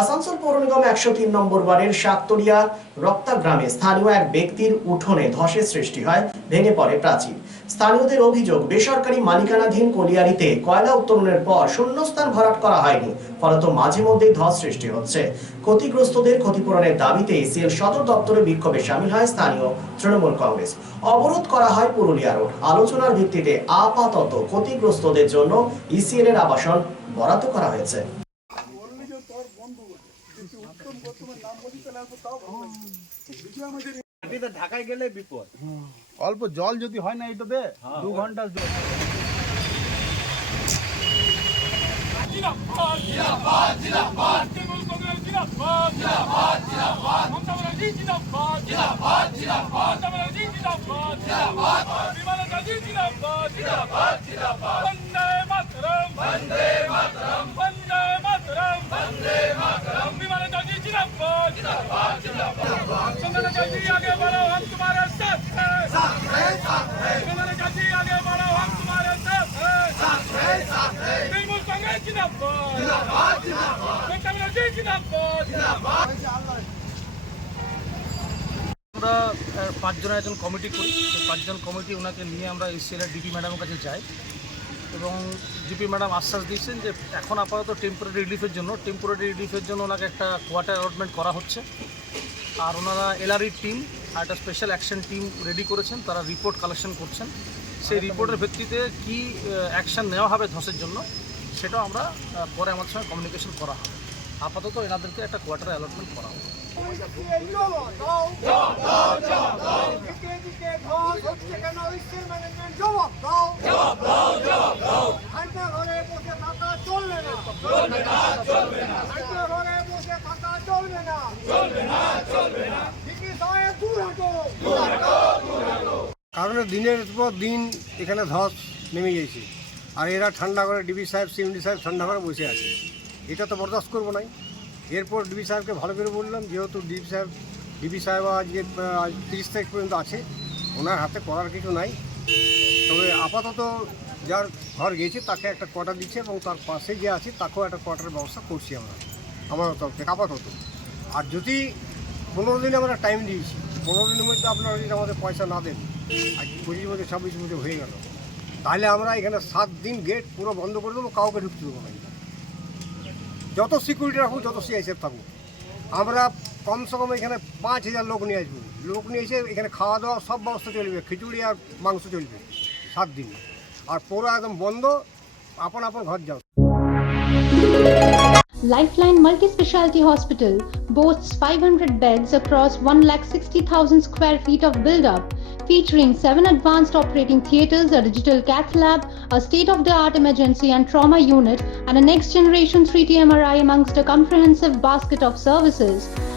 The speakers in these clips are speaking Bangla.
আসানসোল পৌর নিগম একশো তিন নম্বর ওয়ার্ডের সাততরিয়া রক্তা গ্রামে স্থানীয় এক ব্যক্তির উঠোনে ধসের সৃষ্টি হয়, ভেঙে পড়ে প্রাচীর। স্থানীয়দের অভিযোগ, বেসরকারি মালিকানাধীন কলিয়ারিতে কয়লা উত্তোলনের পর শূন্যস্থান ভরাট করা হয়নি, ফলত মাঝে মধ্যেই ধস সৃষ্টি হচ্ছে। ক্ষতিগ্রস্তদের ক্ষতিপূরণের দাবিতে সিএল সদর দপ্তরে বিক্ষোভে সামিল হয় স্থানীয় তৃণমূল কংগ্রেস। অবরোধ করা হয় পুরুলিয়া রোড। আলোচনার ভিত্তিতে আপাতত ক্ষতিগ্রস্তদের জন্য ইসিএল এর আবাসন বরাদ্দ করা হয়েছে। ঢাকায় গেলে বিপদ অল্প জল যদি হয় না এইটাতে দু ঘণ্টা জল জিন্দাবাদ জিন্দাবাদ বন্দে মাতরম বন্দে মাতরম আমরা পাঁচজনের একজন কমিটি করি। সেই পাঁচজন কমিটি ওনাকে নিয়ে আমরা এসিএলের ডিপি ম্যাডামের কাছে যাই। এবং জিপি ম্যাডাম আশ্বাস দিয়েছেন যে এখন আপাতত টেম্পোরারি রিলিফের জন্য টেম্পোরারি রিলিফের জন্য ওনাকে একটা কোয়ার্টার অ্যালটমেন্ট করা হচ্ছে আর ওনারা এলআরই টিম আর একটা স্পেশাল অ্যাকশন টিম রেডি করেছেন তারা রিপোর্ট কালেকশন করছেন সেই রিপোর্টের ভিত্তিতে কী অ্যাকশন নেওয়া হবে ধসের জন্য সেটাও আমরা পরে আমাদের সঙ্গে কমিউনিকেশন করা হবে আপাতত এনাদেরকে একটা কোয়ার্টার অ্যালটমেন্ট করা হবে দিকে দিকে ধস হচ্ছে কেন স্কুল ম্যানেজমেন্ট জবাব দাও। জবাব দাও জবাব দাও। ঘণ্টা ঘরে বসে থাকা চলবে না। চলবে না চলবে না। ঘণ্টা ঘরে বসে থাকা চলবে না। চলবে না চলবে না। দিকে সবাই দূর হটো দূর হটো কারণ দিনের পর দিন এখানে ধস নেমে গেছে আর এরা ঠান্ডা করে ডিবি সাহেব সিএমডি সাহেব ঠান্ডা করে বসে আছে। এটা তো বরদাস্ত করব নাই। এরপর ডিবি সাহেবকে ভালো করে বললাম যেহেতু ডিবি সাহেব ডিবি সাহেব আজকে আজ তিরিশ তারিখ পর্যন্ত আছে। ওনার হাতে করার কিছু নাই। তবে আপাতত যার ঘর গেছে তাকে একটা কোয়ার্টার দিচ্ছে এবং তার পাশে যে আছে, তাকেও একটা কোয়ার্টারের ব্যবস্থা করছি আমরা, আমার তরফ থেকে আপাতত। আর যদি পনেরো দিন আমরা টাইম দিয়েছি, পনেরো দিনের মধ্যে আপনারা যদি আমাদের পয়সা না দেন, আজ পঁচিশ বছর, ছাব্বিশ বছর হয়ে গেল, তাহলে আমরা এখানে সাত দিন গেট পুরো বন্ধ করে দেবো, কাউকে ঢুকতে দেবো না। যত সিকিউরিটি রাখুক, যত সিআইসিএফ থাকুক, আমরা কমসে কম এখানে পাঁচ হাজার লোক নিয়ে আসবো লোক নিয়ে এসে এখানে খাওয়া দাওয়া সব ব্যবস্থা চলবে খিচুড়ি আর মাংস চলবে সাত দিন আর পুরো একদম বন্ধ আপন আপন ঘর যাও Lifeline Multi Speciality Hospital boasts 500 beds across 1,60,000 square feet of build up, featuring 7 advanced operating theatres, a digital cath lab, a state of the art emergency and trauma unit, and a next generation 3T MRI amongst a comprehensive basket of services.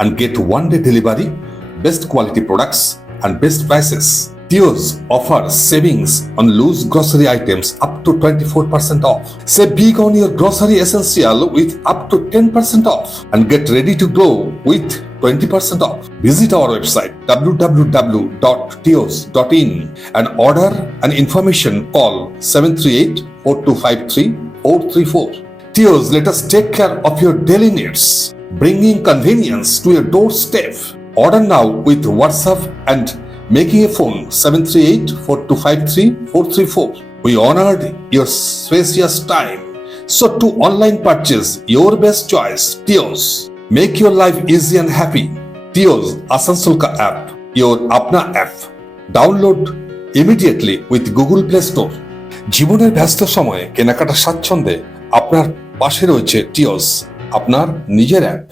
and get one day delivery, best quality products, and best prices. Theos offers savings on loose grocery items up to 24% off. Save big on your grocery essential with up to 10% off and get ready to glow with 20% off. Visit our website www.teos.in and order and information call 738 4253 434. Teos, let us take care of your daily needs, bringing convenience to your doorstep. Order now with WhatsApp and making a phone 738 4253 434. We honored your spacious time. So to online purchase, your best choice, Teos. Make your life easy and happy. Teos Asansol ka app, your Apna app. Download immediately with Google Play Store. জীবনের ব্যস্ত সময়ে কেনাকাটা স্বাচ্ছন্দ্যে আপনার পাশে রয়েছে টিওস আপনার নিজের অ্যাপ